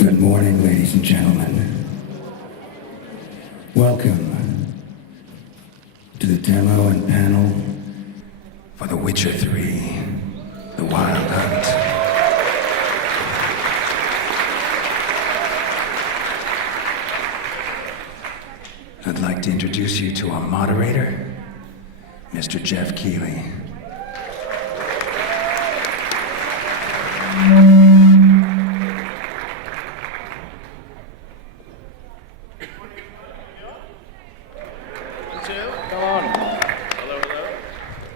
Good morning, ladies and gentlemen. Welcome to the demo and panel for The Witcher 3, The Wild Hunt. I'd like to introduce you to our moderator, Mr. Jeff Keighley.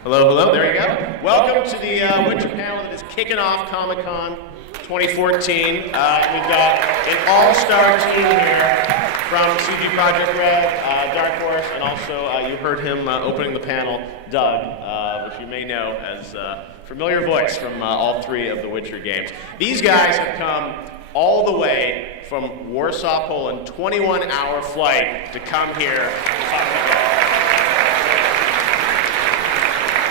Hello, there you go. Welcome to the Witcher panel that is kicking off Comic-Con 2014. We've got an all-star team here from CD Projekt Red, Dark Horse, and also you heard him opening the panel, Doug, which you may know as a familiar voice from all three of the Witcher games. These guys have come all the way from Warsaw, Poland, 21-hour flight to come here to talk about it.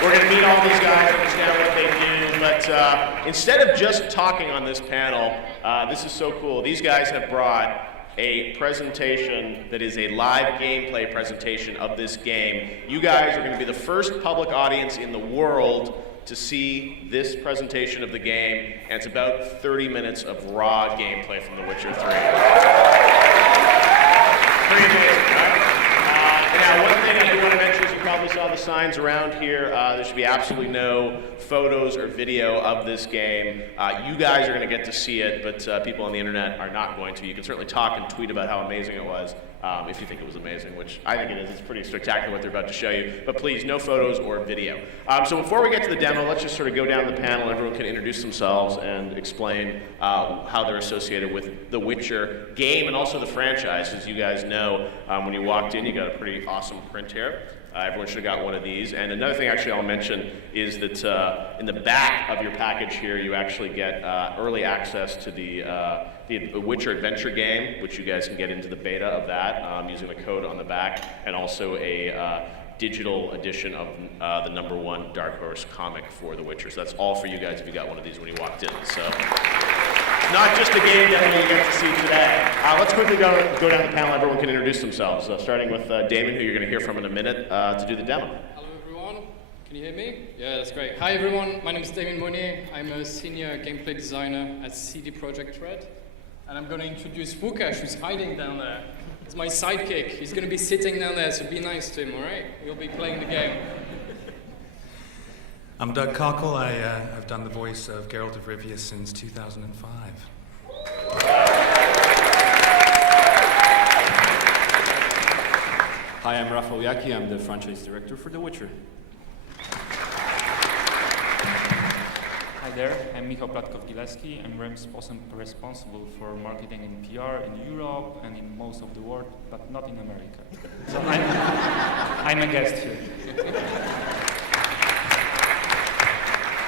We're going to meet all these guys, understand what they do, but instead of just talking on this panel, this is so cool. These guys have brought a presentation that is a live gameplay presentation of this game. You guys are going to be the first public audience in the world to see this presentation of the game, and it's about 30 minutes of raw gameplay from The Witcher 3. Pretty amazing, right? Now, one thing I do want to mention is you probably saw the signs around here. There should be absolutely no photos or video of this game. You guys are going to get to see it, but people on the internet are not going to. You can certainly talk and tweet about how amazing it was if you think it was amazing, which I think it is. It's pretty spectacular what they're about to show you. But please, no photos or video. So before we get to the demo, let's just sort of go down the panel. Everyone can introduce themselves and explain how they're associated with the Witcher game and also the franchise. As you guys know, when you walked in, you got a pretty awesome print here. Everyone should have got one of these. And another thing actually I'll mention is that in the back of your package here, you actually get early access to the Witcher Adventure game, which you guys can get into the beta of that using the code on the back, and also a digital edition of the #1 Dark Horse comic for The Witcher. So that's all for you guys if you got one of these when you walked in. So not just a game demo you get to see today. Let's quickly go down the panel. Everyone can introduce themselves, starting with Damon, who you're going to hear from in a minute, to do the demo. Hello, everyone. Can you hear me? Yeah, that's great. Hi, everyone. My name is Damon Monnier. I'm a senior gameplay designer at CD Projekt Red. And I'm going to introduce Wukash, who's hiding down there. He's my sidekick. He's going to be sitting down there, so be nice to him, all right? We'll be playing the game. I'm Doug Cockle. I've done the voice of Geralt of Rivia since 2005. Hi, I'm Rafał Jaki. I'm the franchise director for The Witcher. Hi there, I'm Michał Platkow-Gilewski. I'm responsible for marketing and PR in Europe and in most of the world, but not in America. So I'm a guest here.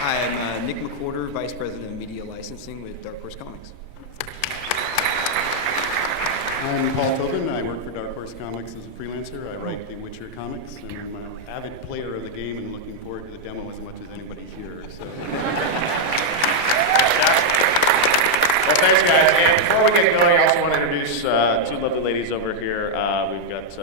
Hi, I'm Nick McWhorter, Vice President of Media Licensing with Dark Horse Comics. I'm Paul Tobin. I work for Dark Horse Comics as a freelancer. I write the Witcher comics, and I'm an avid player of the game and looking forward to the demo as much as anybody here. So. Well, thanks, guys. And before we get going, I also want to introduce two lovely ladies over here. We've got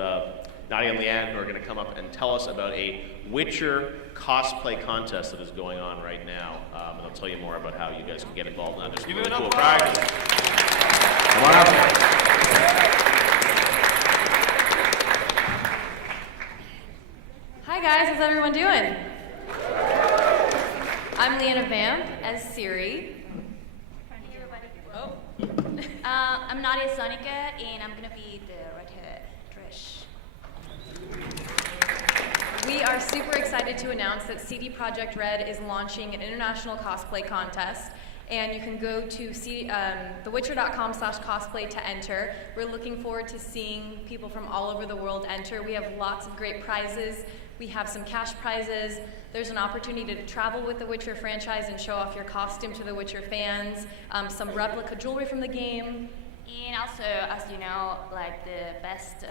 Nadia and Leanne, who are going to come up and tell us about a Witcher cosplay contest that is going on right now. And I'll tell you more about how you guys can get involved in that. There's some really cool prizes. Come on up. Hi guys, how's everyone doing? I'm Leanna Vamp as Siri. Hey everybody. Oh. I'm Nadia Sonica, and I'm gonna be the red-haired Trish. We are super excited to announce that CD Projekt Red is launching an international cosplay contest, and you can go to thewitcher.com/cosplay to enter. We're looking forward to seeing people from all over the world enter. We have lots of great prizes. We have some cash prizes. There's an opportunity to travel with the Witcher franchise and show off your costume to the Witcher fans, some replica jewelry from the game. And also, as you know, like the best,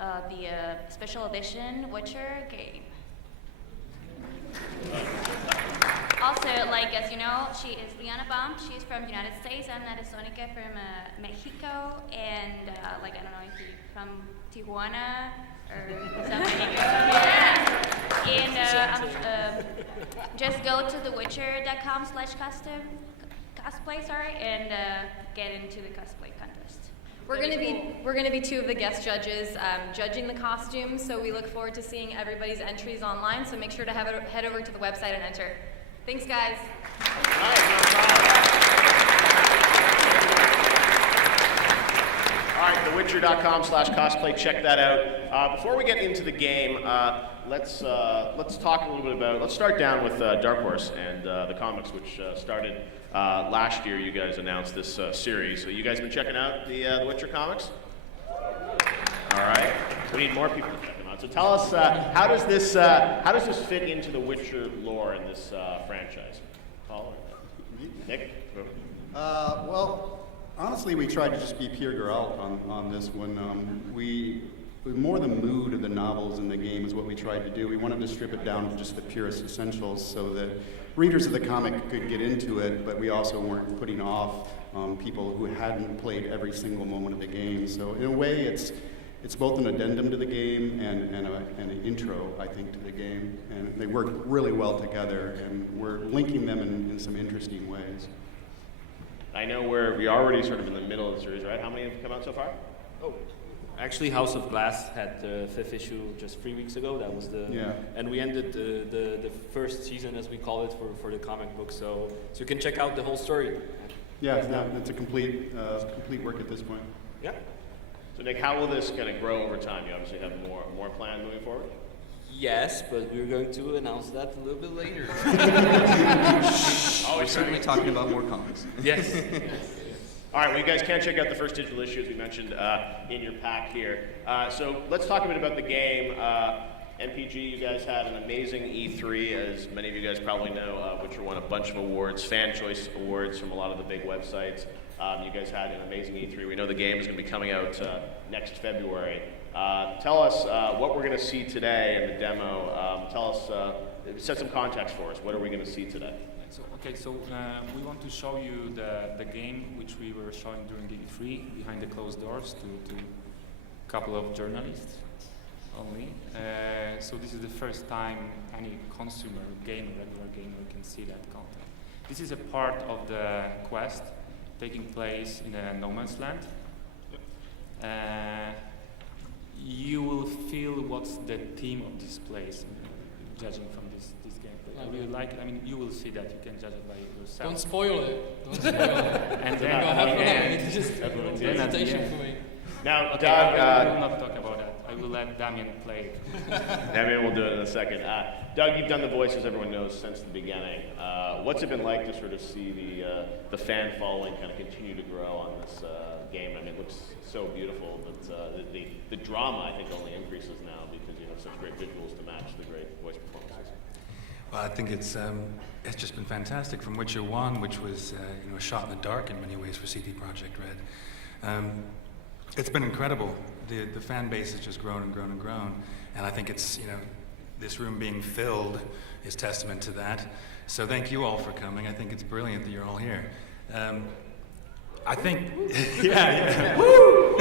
the special edition Witcher game. Also, like as you know, she is Liana Baum. She's from United States. I'm Nata Sonica from Mexico, and like I don't know if you're from Tijuana or something. And just go to thewitcher.com/cosplay, and get into the cosplay contest. We're gonna be two of the guest judges judging the costumes, so we look forward to seeing everybody's entries online. So make sure to head over to the website and enter. Thanks, guys. All right, thewitcher.com/cosplay. Check that out. Before we get into the game, let's talk a little bit about. Let's start down with Dark Horse and the comics, which started last year. You guys announced this series. So you guys been checking out the Witcher comics? All right. We need more people to check them out. So tell us, how does this fit into the Witcher lore in this franchise? Paul or Nick? Well, honestly, we tried to just be Pierre Geralt on this one. We more the mood of the novels and the game is what we tried to do. We wanted to strip it down to just the purest essentials so that readers of the comic could get into it, but we also weren't putting off people who hadn't played every single moment of the game. So in a way, it's both an addendum to the game and an intro, I think, to the game. And they work really well together, and we're linking them in some interesting ways. I know we're already sort of in the middle of the series, right? How many have come out so far? Oh, actually, House of Glass had the 5th issue just 3 weeks ago. That was and we ended the first season, as we call it, for the comic book. So you can check out the whole story. Yeah, it's a complete work at this point. Yeah. So Nick, how will this kind of grow over time? You obviously have more plans moving forward? Yes, but we're going to announce that a little bit later. We're certainly talking about more comics. Yes. All right, well, you guys can check out the first digital issue, as we mentioned, in your pack here. So let's talk a bit about the game. NPG, you guys had an amazing E3, as many of you guys probably know. Witcher won a bunch of awards, fan choice awards from a lot of the big websites. You guys had an amazing E3. We know the game is going to be coming out next February. Tell us what we're going to see today in the demo. Tell us, set some context for us. What are we going to see today? So we want to show you the game which we were showing during the E3 behind the closed doors to a couple of journalists only. So this is the first time any consumer, gamer, regular gamer can see that content. This is a part of the quest taking place in a no man's land. You will feel what's the theme of this place, judging from this gameplay. I really like it. I mean, you will see that. You can judge it by yourself. Don't spoil it. Don't spoil it. And then then have yeah, just presentation for me. Now, okay, Doug, I will not talk about that. I will let Damien play it. Damien will do it in a second. Doug, you've done the voices, everyone knows, since the beginning. What's it been like to sort of see the fan following kind of continue to grow on this game? I mean, it looks so beautiful, but the drama, I think, only increases now because you have such great visuals to match the great voice performances. Well, I think it's just been fantastic from Witcher 1, which was a shot in the dark in many ways for CD Projekt Red. It's been incredible. The fan base has just grown and grown and grown, and I think it's this room being filled is testament to that. So thank you all for coming. I think it's brilliant that you're all here. I think, yeah. Woo!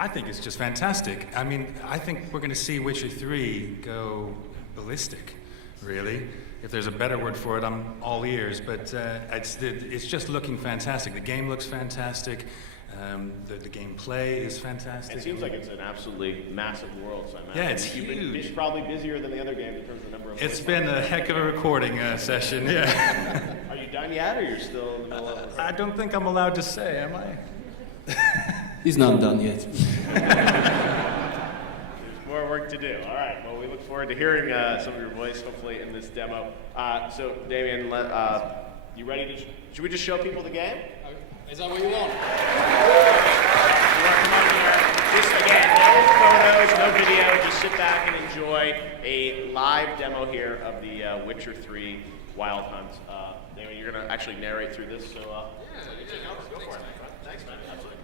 I think it's just fantastic. I mean, I think we're going to see Witcher 3 go ballistic, really. If there's a better word for it, I'm all ears, but it's just looking fantastic. The game looks fantastic. The gameplay is fantastic. It seems like it's an absolutely massive world, so I imagine. Yeah, it's huge. It's probably busier than the other games in terms of the number of... It's been a heck of a recording session, yeah. Are you done yet, or you're still in the middle of it? I don't think I'm allowed to say, am I? He's not done yet. There's more work to do. All right, well, we look forward to hearing some of your voice, hopefully, in this demo. So, Damien, you ready to... Should we just show people the game? Is that what you want? You want to come up here? Just, again, no photos, no video. Just sit back and enjoy a live demo here of the Witcher 3 Wild Hunt. Damien, you're going to actually narrate through this, so... Go for it. Thanks, man. Absolutely.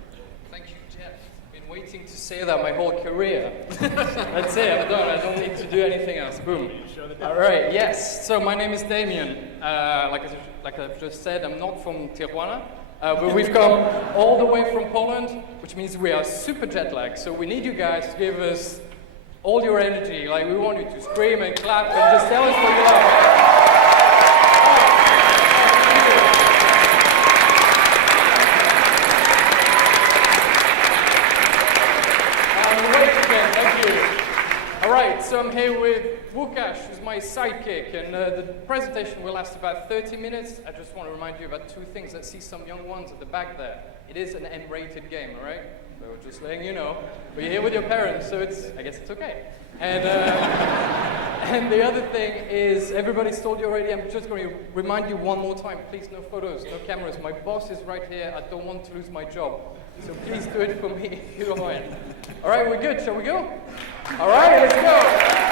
Thank you, Jeff. been waiting to say that my whole career. That's it, I'm done. I don't need to do anything else. Boom. All right, yes. So my name is Damien. Like I've just said, I'm not from Tijuana, but we've come all the way from Poland, which means we are super jet lagged. So we need you guys to give us all your energy. Like, we want you to scream and clap and just tell us what you love. So I'm here with Łukasz, who's my sidekick, and the presentation will last about 30 minutes. I just want to remind you about two things. I see some young ones at the back there. It is an M-rated game, all right? So just letting you know. But you're here with your parents, so I guess it's okay. And, and the other thing is, everybody's told you already, I'm just going to remind you one more time. Please, no photos, no cameras. My boss is right here. I don't want to lose my job. So please do it for me, if you don't mind. All right, we're good. Shall we go? All right, let's go.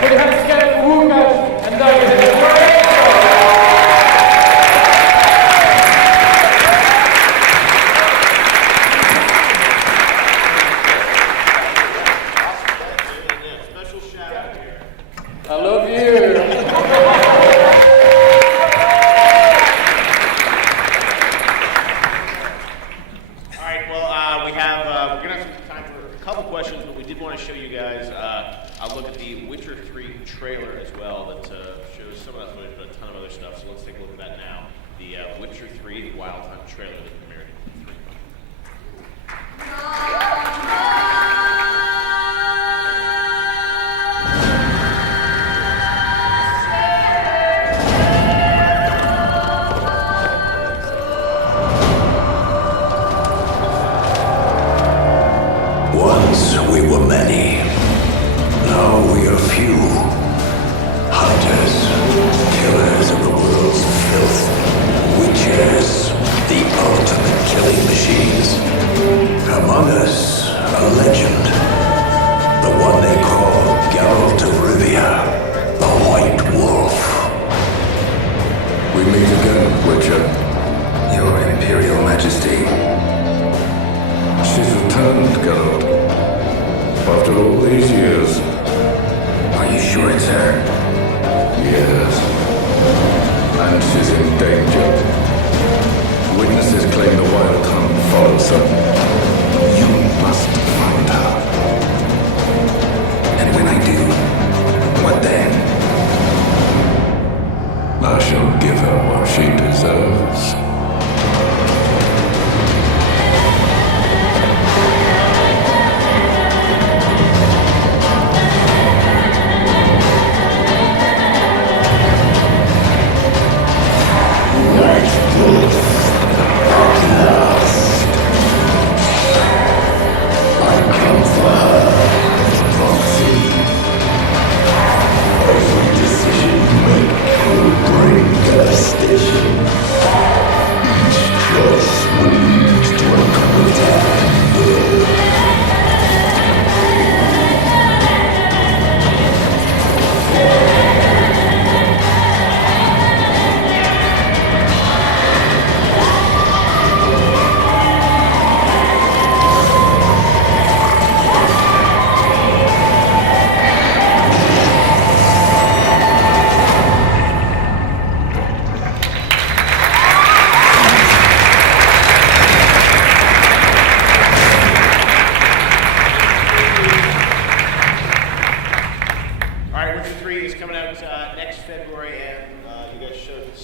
Put your hands together for Łukasz and David. Special shout out here. I love you. All right, well, we're going to have some time for a couple questions, but we did want to show you guys a look at the Witcher 3 trailer as well that shows some of that footage, but a ton of other stuff. So let's take a look at that now. The Witcher 3 Wild Hunt trailer that premiered in 3 Once we were many, now we are few. Hunters, killers of the world's filth, witches, the ultimate killing machines. Among us, a legend, the one they call Geralt of Rivia, the White Wolf. We meet again, Witcher. Your Imperial Majesty. She's returned, Geralt. After all these years. Are you sure it's her? Yes. And she's in danger. Witnesses claim the Wild Hunt follows her. You must find her. And when I do, what then? I shall give her what she deserves.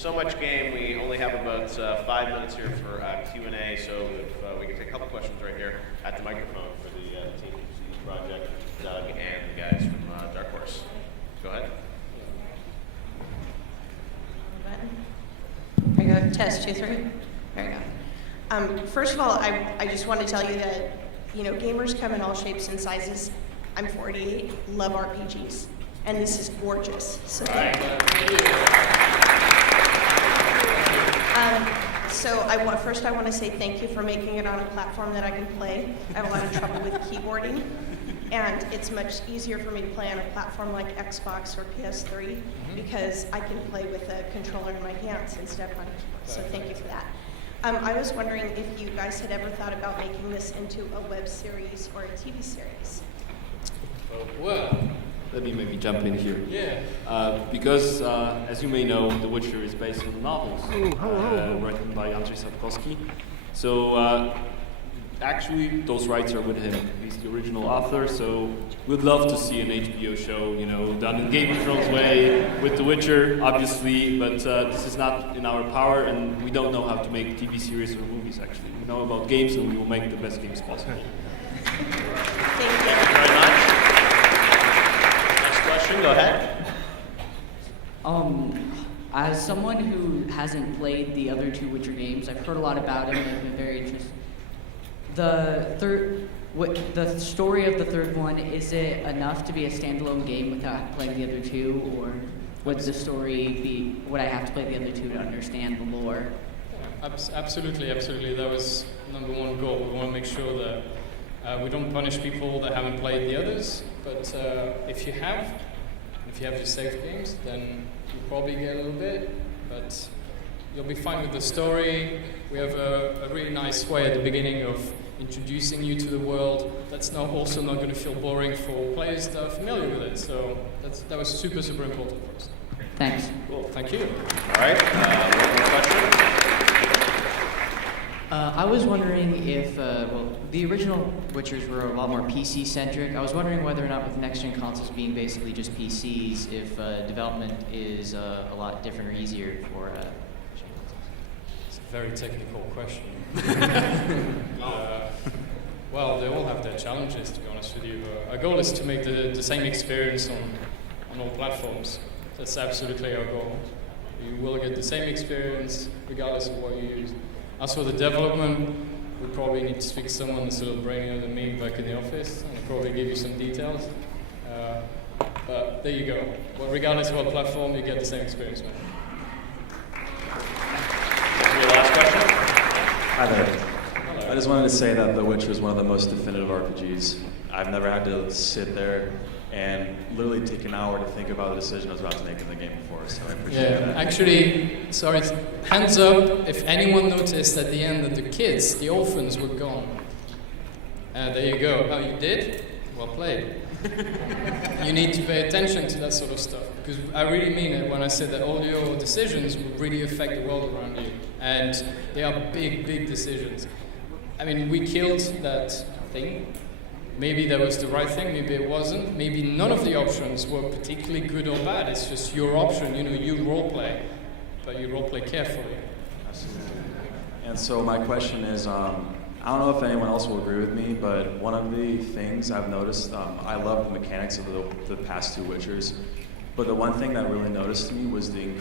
so much game. We only have about 5 minutes here for Q&A, so if we can take a couple questions right here at the microphone for the team from CD Projekt, Doug, and the guys from Dark Horse. Go ahead. There you go. Test 2, 3. There you go. First of all, I just want to tell you that, you know, gamers come in all shapes and sizes. I'm 48, love RPGs. and this is gorgeous. So Right. First I want to say thank you for making it on a platform that I can play. I have a lot of trouble with keyboarding, and it's much easier for me to play on a platform like Xbox or PS3 because I can play with a controller in my hands instead of on a keyboard. So thank you for that. I was wondering if you guys had ever thought about making this into a web series or a TV series. Well, Let me maybe jump in here. yeah. Because, as you may know, The Witcher is based on novels written by Andrzej Sapkowski. So, actually, those rights are with him. He's the original author, so we'd love to see an HBO show, you know, done in Game of Thrones way with The Witcher, obviously, but this is not in our power, and we don't know how to make TV series or movies, actually. We know about games, and we will make the best games possible. Thank you. Very much. Next question, go ahead. As someone who hasn't played the other two Witcher games, I've heard a lot about them and I've been very interested. The story of the third one, is it enough to be a standalone game without playing the other two, or would the story be, would I have to play the other two to understand the lore? Absolutely, absolutely. That was number one goal. We want to make sure that we don't punish people that haven't played the others. But if you have your safe games, then you probably get a little bit. But you'll be fine with the story. We have a really nice way at the beginning of introducing you to the world. That's also not going to feel boring for players that are familiar with it. So that was super, super important for us. Thanks. Cool. Thank you. All right. One more question. I was wondering if, the original Witchers were a lot more PC-centric. I was wondering whether or not with next-gen consoles being basically just PCs, if development is a lot different or easier for It's a very technical question. Well, they all have their challenges, to be honest with you. Our goal is to make the same experience on all platforms. That's absolutely our goal. You will get the same experience regardless of what you use. As for the development, we probably need to speak to someone that's a little brainier than me back in the office, and I'll probably give you some details. But there you go. Well, regardless of what platform, you get the same experience. Your last question? Hi there. Hello. I just wanted to say that The Witcher is one of the most definitive RPGs. I've never had to sit there and literally take an hour to think about the decision I was about to make in the game before, so I appreciate that. Actually, sorry, hands up if anyone noticed at the end that the kids, the orphans, were gone. There you go. Oh, you did? Well played. You need to pay attention to that sort of stuff, because I really mean it when I say that all your decisions will really affect the world around you, and they are big, big decisions. I mean, we killed that thing. Maybe that was the right thing, maybe it wasn't. Maybe none of the options were particularly good or bad. It's just your option, you know, you roleplay, but you roleplay carefully. And so my question is, I don't know if anyone else will agree with me, but one of the things I've noticed, I love the mechanics of the past two Witchers, but the one thing that really noticed to me was the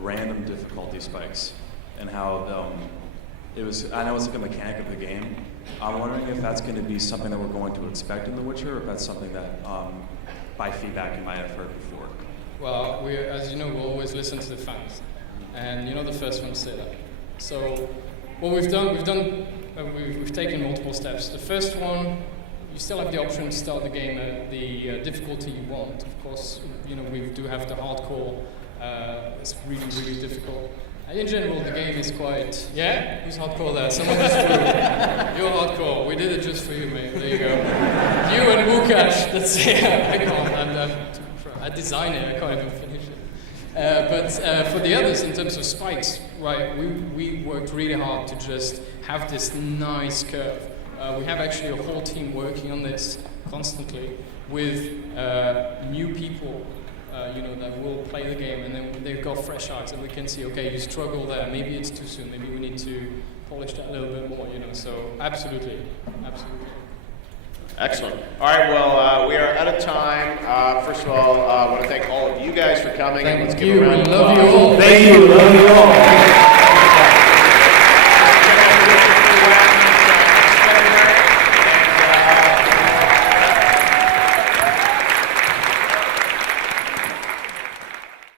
random difficulty spikes, and how it was, I know it's like a mechanic of the game. I'm wondering if that's going to be something that we're going to expect in The Witcher, or if that's something that, by feedback, you might have heard before. Well, as you know, we always listen to the fans, and you're not the first one to say that. So, what we've taken multiple steps. The first one, you still have the option to start the game at the difficulty you want. Of course, you know, we do have the hardcore. It's really, really difficult. And in general, the game is quite... Yeah? Who's hardcore there? Someone just threw. You're hardcore. We did it just for you, mate. There you go. You and Wukash. That's it. I can't. I design it. I can't even finish it. But for the others, in terms of spikes, right, we worked really hard to just have this nice curve. We have actually a whole team working on this constantly with new people. You know, that will play the game, and then they've got fresh eyes, and we can see, okay, you struggle there, maybe it's too soon, maybe we need to polish that a little bit more, you know, so absolutely. Excellent. All right, well, we are out of time. First of all, I want to thank all of you guys for coming. Thank Let's you. give a round of We love applause. you all. Thank you. Love you all.